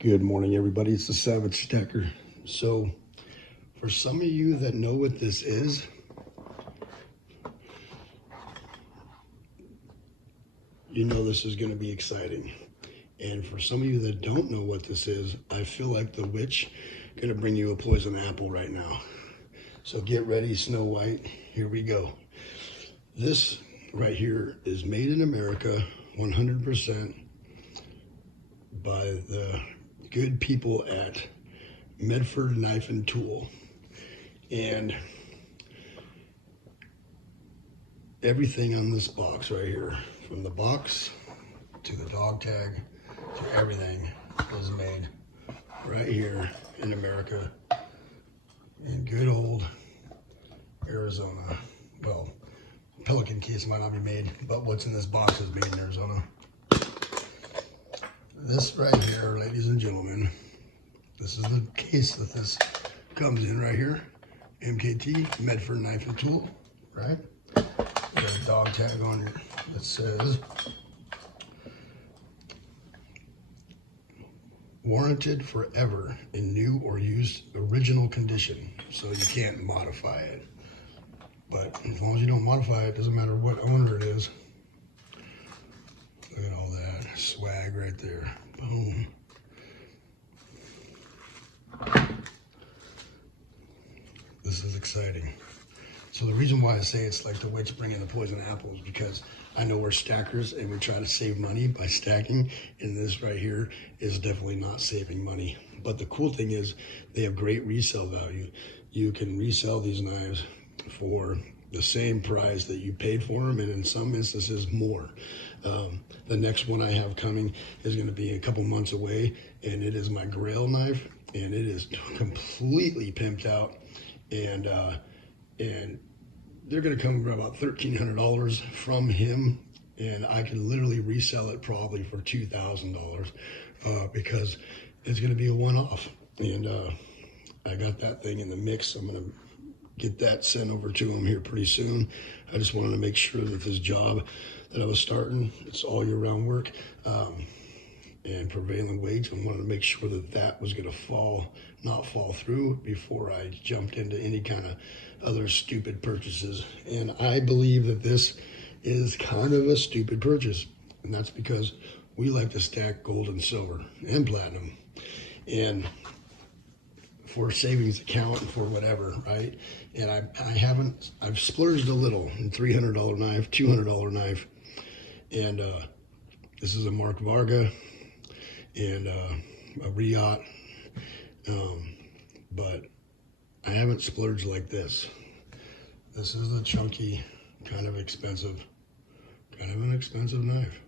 Good morning, everybody. It's the Savagestacker. So, for some of you that know what this is, you know this is going to be exciting. And for some of you that don't know what this is, I feel like the witch going to bring you a poison apple right now. So get ready, Snow White. Here we go. This right here is made in America, 100% by the good people at Medford Knife and Tool. And everything on this box right here, from the box to the dog tag to everything, is made right here in America, in good old Arizona. Well, Pelican case might not be made, but what's in this box is made in Arizona. This right here, ladies and gentlemen, this is the case that this comes in right here. MKT, Medford Knife and Tool, right? Got a dog tag on it that says warranted forever in new or used original condition. So you can't modify it. But as long as you don't modify it, doesn't matter what owner it is. Look at all that swag right there. Boom. This is exciting. So the reason why I say it's like the witch bringing the poison apple is because I know we're stackers and we try to save money by stacking, and this right here is definitely not saving money. But the cool thing is they have great resale value. You can resell these knives for the same price that you paid for them, and in some instances more. The next one I have coming is going to be a couple months away, and it is my Grail knife, and it is completely pimped out, and they're going to come for about $1,300 from him, and I can literally resell it probably for $2,000 because it's going to be a one-off. And I got that thing in the mix. I'm going to get that sent over to him here pretty soon. I just wanted to make sure that this job that I was starting, it's all year-round work and prevailing wage. I wanted to make sure that that was going to not fall through before I jumped into any kind of other stupid purchases. And I believe that this is kind of a stupid purchase, and that's because we like to stack gold and silver and platinum, and for savings account and for whatever, right? And I've splurged a little in $300 knife, $200 knife, and this is a Mark Varga and a Riot, but I haven't splurged like this. This is the chunky, kind of an expensive knife.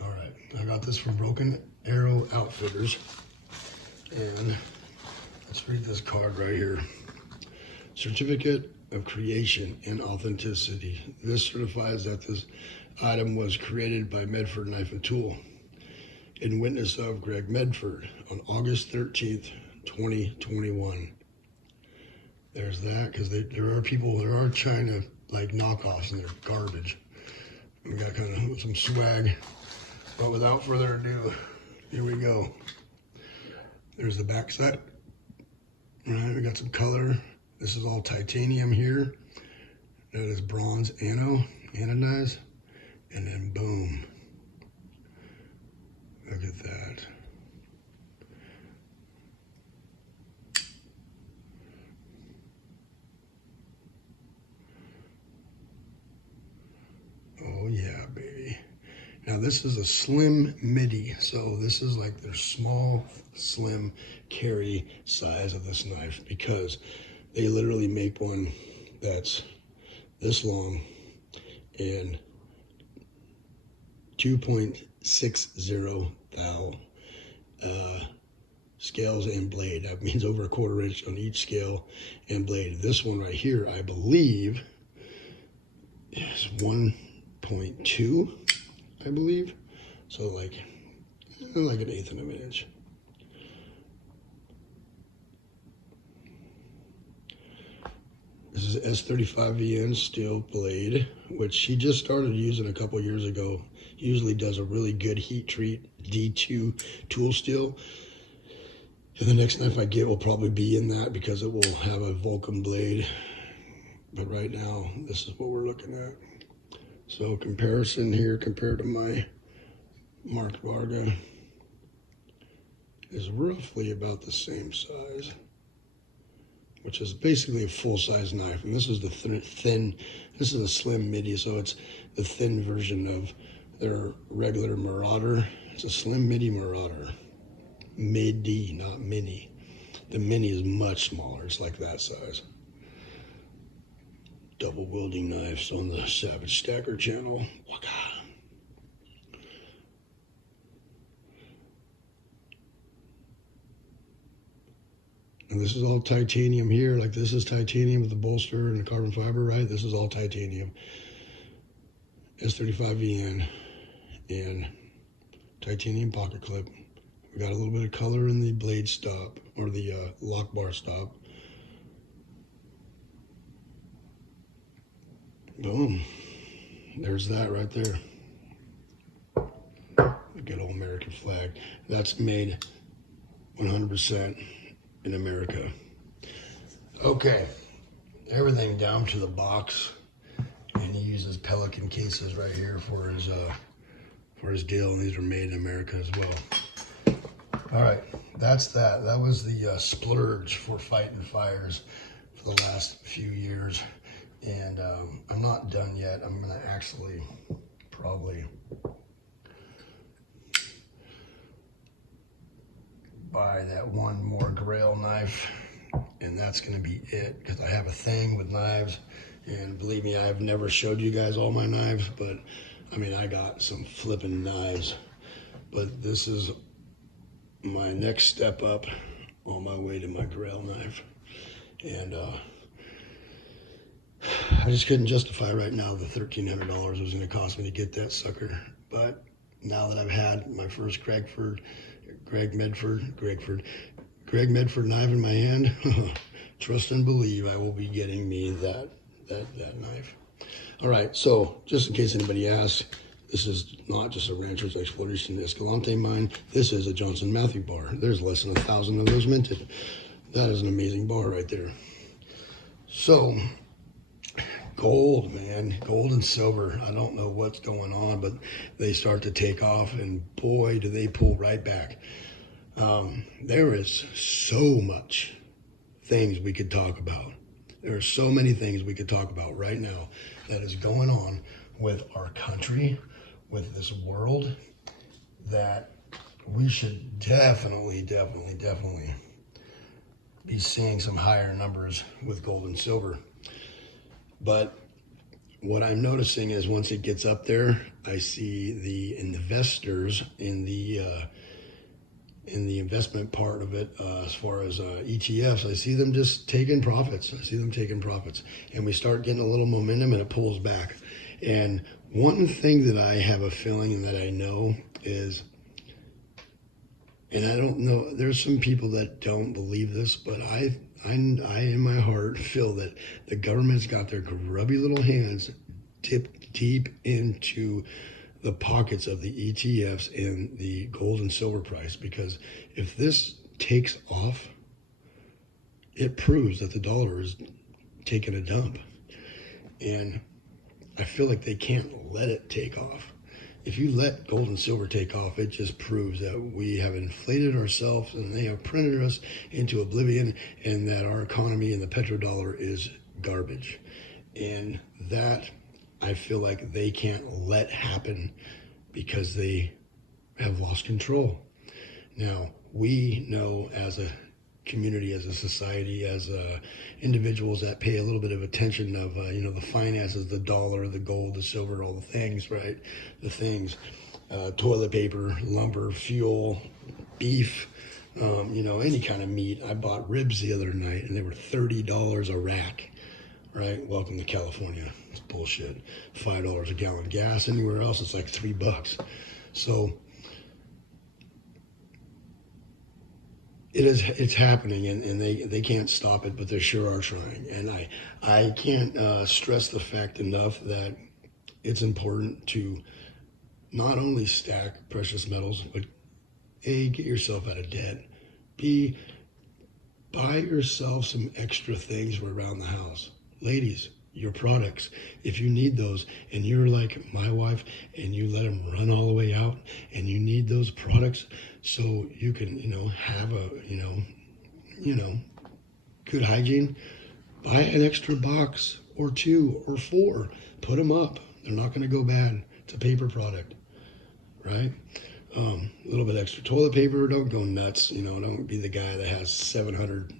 All right, I got this from Broken Arrow Outfitters, and let's read this card right here. Certificate of creation and authenticity. This certifies that this item was created by Medford Knife and Tool in witness of Greg Medford on August 13th, 2021. There's that, because there are China like knockoffs and they're garbage. We got kind of some swag, but without further ado, here we go. There's the back set. All right, we got some color. This is all titanium here. That is bronze anodized, and then boom. Look at that. Oh yeah, baby. Now this is a slim midi, so this is like their small, slim carry size of this knife, because they literally make one that's this long and 2.60 thou scales and blade. That means over a 1/4 inch on each scale and blade. This one right here, I believe, is 1.2, I believe. So like an 1/8 of an inch. This is S35VN steel blade, which he just started using a couple years ago. He usually does a really good heat treat D2 tool steel. And the next knife I get will probably be in that because it will have a Vulcan blade. But right now, this is what we're looking at. So comparison here compared to my Mark Varga is roughly about the same size, which is basically a full-size knife. And this is the thin, this is a slim midi, so it's the thin version of their regular Marauder. It's a slim midi Marauder. Midi, not mini. The mini is much smaller. It's like that size. Double wielding knives on the Savagestacker channel. Waka. And this is all titanium here. Like this is titanium with the bolster and the carbon fiber, right? This is all titanium. S35VN and titanium pocket clip. We got a little bit of color in the blade stop, or the lock bar stop. Boom. There's that right there. The good old American flag. That's made 100% in America. Okay. Everything down to the box. And he uses Pelican cases right here for his deal. And these are made in America as well. All right, that's that. That was the splurge for fighting fires for the last few years. And I'm not done yet. I'm gonna actually probably buy that one more Grail knife, and that's gonna be it, because I have a thing with knives. And believe me, I've never showed you guys all my knives, but I mean, I got some flipping knives. But this is my next step up on my way to my Grail knife. And I just couldn't justify right now the $1,300 it was going to cost me to get that sucker. But now that I've had my first Greg Medford knife in my hand, trust and believe I will be getting me that knife. All right, so just in case anybody asks, this is not just a Rancher's Exploration Escalante mine. This is a Johnson Matthey bar. There's less than 1,000 of those minted. That is an amazing bar right there. So, gold, man, gold and silver. I don't know what's going on, but they start to take off, and boy, do they pull right back. There is so much things we could talk about. There are so many things we could talk about right now that is going on with our country, with this world, that we should definitely be seeing some higher numbers with gold and silver. But what I'm noticing is once it gets up there, I see the investors in the investment part of it, as far as ETFs, I see them just taking profits. And we start getting a little momentum and it pulls back. And one thing that I have a feeling and that I know is, and I don't know, there's some people that don't believe this, but I in my heart feel that the government's got their grubby little hands dipped deep into the pockets of the ETFs and the gold and silver price, because if this takes off, it proves that the dollar is taking a dump. And I feel like they can't let it take off. If you let gold and silver take off, it just proves that we have inflated ourselves and they have printed us into oblivion, and that our economy and the petrodollar is garbage. And that, I feel like they can't let happen because they have lost control. Now, we know as a community, as a society, as individuals that pay a little bit of attention of, the finances, the dollar, the gold, the silver, all the things, right? The things, toilet paper, lumber, fuel, beef, any kind of meat. I bought ribs the other night and they were $30 a rack, right? Welcome to California. It's bullshit. $5 a gallon gas. Anywhere else, it's like $3. So it's happening, and they can't stop it, but they sure are trying. And I can't stress the fact enough that it's important to not only stack precious metals, but A, get yourself out of debt. B, buy yourself some extra things for around the house. Ladies, your products, if you need those, and you're like my wife, and you let them run all the way out, and you need those products so you can, have a, good hygiene, buy an extra box or 2 or 4, put them up. They're not going to go bad. It's a paper product, right? A little bit extra toilet paper. Don't go nuts. Don't be the guy that has 700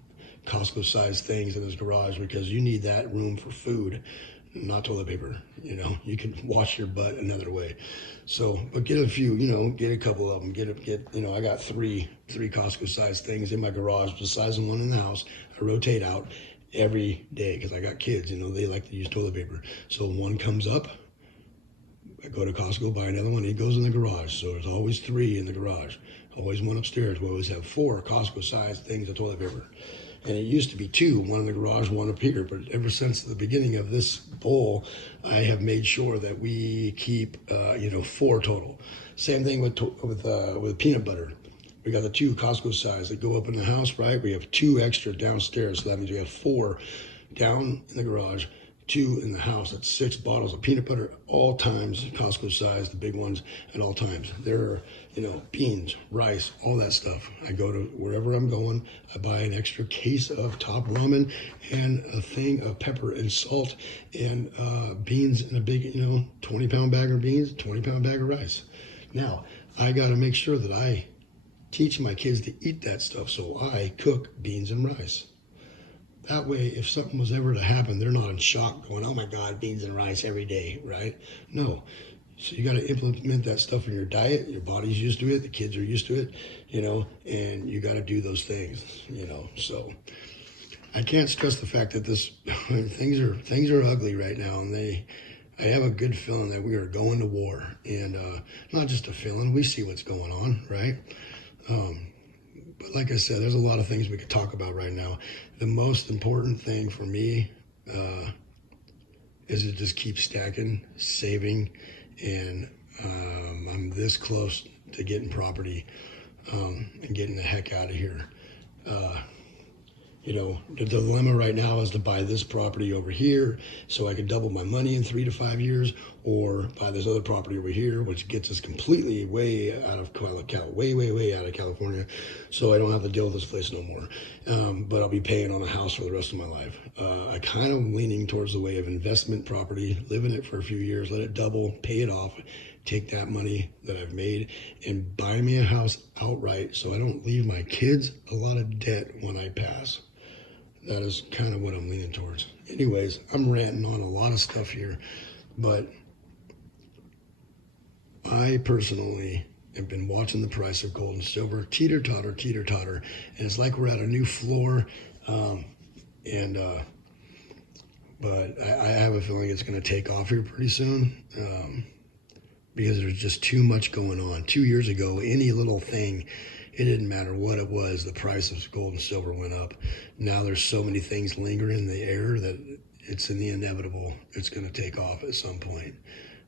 Costco-sized things in his garage, because you need that room for food, not toilet paper. You can wash your butt another way. So, but get a few. Get a couple of them. I got three Costco-sized things in my garage, the size of one in the house. I rotate out every day because I got kids. They like to use toilet paper. So one comes up, I go to Costco, buy another one. It goes in the garage. So there's always 3 in the garage. Always one upstairs. We always have 4 Costco-sized things of toilet paper. And it used to be 2, one in the garage, one up here. But ever since the beginning of this bowl, I have made sure that we keep, 4 total. Same thing with peanut butter. We got the 2 Costco size that go up in the house, right? We have 2 extra downstairs. So that means we have 4 down in the garage, 2 in the house. That's 6 bottles of peanut butter, all times Costco size, the big ones at all times. There are, beans, rice, all that stuff. I go to wherever I'm going, I buy an extra case of top ramen and a thing of pepper and salt and beans in a big, 20-pound bag of beans, 20-pound bag of rice. Now, I got to make sure that I teach my kids to eat that stuff, so I cook beans and rice. That way, if something was ever to happen, they're not in shock going, oh my God, beans and rice every day, right? No. So you got to implement that stuff in your diet. Your body's used to it. The kids are used to it, and you got to do those things, So I can't stress the fact that things are ugly right now, and I have a good feeling that we are going to war, and not just a feeling. We see what's going on, right? But like I said, there's a lot of things we could talk about right now. The most important thing for me is to just keep stacking, saving, and I'm this close to getting property and getting the heck out of here. The dilemma right now is to buy this property over here so I can double my money in 3 to 5 years, or buy this other property over here, which gets us completely way out of way out of California, so I don't have to deal with this place no more. But I'll be paying on a house for the rest of my life. I kind of leaning towards the way of investment property, live in it for a few years, let it double, pay it off, take that money that I've made and buy me a house outright so I don't leave my kids a lot of debt when I pass. That is kind of what I'm leaning towards. Anyways, I'm ranting on a lot of stuff here, but I personally have been watching the price of gold and silver teeter-totter, and it's like we're at a new floor, but I have a feeling it's going to take off here pretty soon, because there's just too much going on. 2 years ago, any little thing, it didn't matter what it was, the price of gold and silver went up. Now there's so many things lingering in the air that it's in the inevitable. It's going to take off at some point.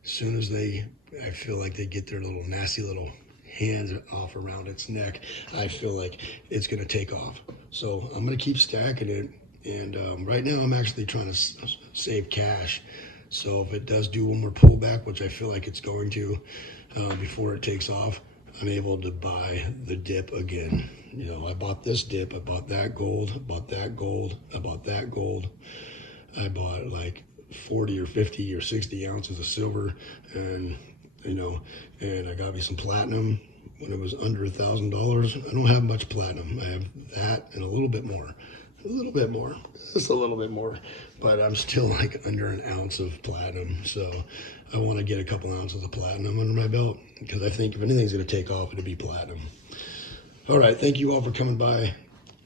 As soon as I feel like they get their little nasty little hands off around its neck, I feel like it's going to take off. So I'm going to keep stacking it. And right now I'm actually trying to save cash. So if it does do one more pullback, which I feel like it's going to, before it takes off, I'm able to buy the dip again. I bought this dip, I bought that gold, I bought that gold, I bought that gold. I bought like 40 or 50 or 60 ounces of silver, and and I got me some platinum when it was under $1,000. I don't have much platinum. I have that and a little bit more, just a little bit more, but I'm still like under an ounce of platinum. So I want to get a couple ounces of platinum under my belt, because I think if anything's going to take off, it'll be platinum. All right, thank you all for coming by.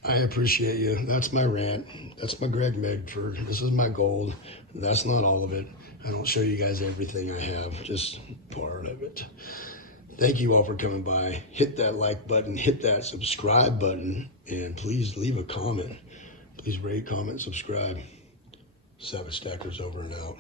I appreciate you. That's my rant. That's my Greg Medford. This is my gold. That's not all of it. I don't show you guys everything I have, just part of it. Thank you all for coming by. Hit that like button, hit that subscribe button, and please leave a comment. Please rate, comment, subscribe. Savagestacker's over and out.